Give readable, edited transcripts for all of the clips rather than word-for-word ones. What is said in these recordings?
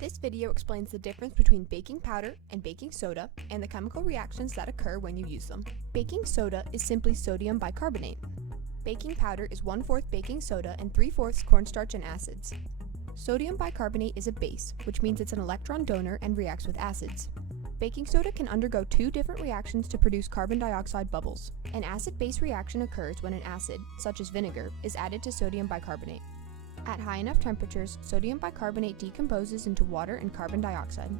This video explains the difference between baking powder and baking soda and the chemical reactions that occur when you use them. Baking soda is simply sodium bicarbonate. Baking powder is 1/4 baking soda and 3/4 cornstarch and acids. Sodium bicarbonate is a base, which means it's an electron donor and reacts with acids. Baking soda can undergo two different reactions to produce carbon dioxide bubbles. An acid-base reaction occurs when an acid, such as vinegar, is added to sodium bicarbonate. At high enough temperatures, sodium bicarbonate decomposes into water and carbon dioxide.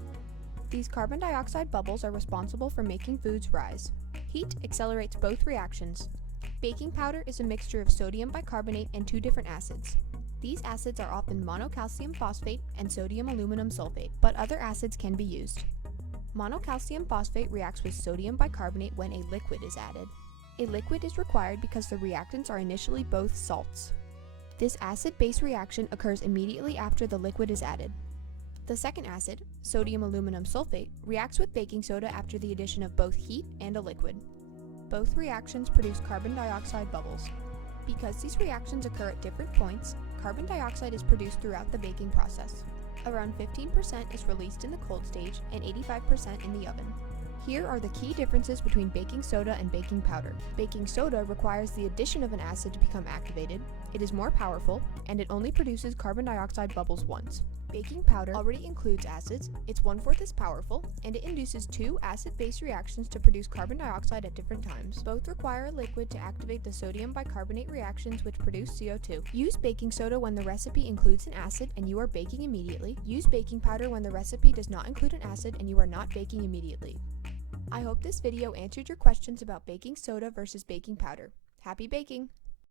These carbon dioxide bubbles are responsible for making foods rise. Heat accelerates both reactions. Baking powder is a mixture of sodium bicarbonate and two different acids. These acids are often monocalcium phosphate and sodium aluminum sulfate, but other acids can be used. Monocalcium phosphate reacts with sodium bicarbonate when a liquid is added. A liquid is required because the reactants are initially both salts. This acid-base reaction occurs immediately after the liquid is added. The second acid, sodium aluminum sulfate, reacts with baking soda after the addition of both heat and a liquid. Both reactions produce carbon dioxide bubbles. Because these reactions occur at different points, carbon dioxide is produced throughout the baking process. Around 15% is released in the cold stage and 85% in the oven. Here are the key differences between baking soda and baking powder. Baking soda requires the addition of an acid to become activated, it is more powerful, and it only produces carbon dioxide bubbles once. Baking powder already includes acids, it's 1/4 as powerful, and it induces two acid-base reactions to produce carbon dioxide at different times. Both require a liquid to activate the sodium bicarbonate reactions which produce CO2. Use baking soda when the recipe includes an acid and you are baking immediately. Use baking powder when the recipe does not include an acid and you are not baking immediately. I hope this video answered your questions about baking soda versus baking powder. Happy baking!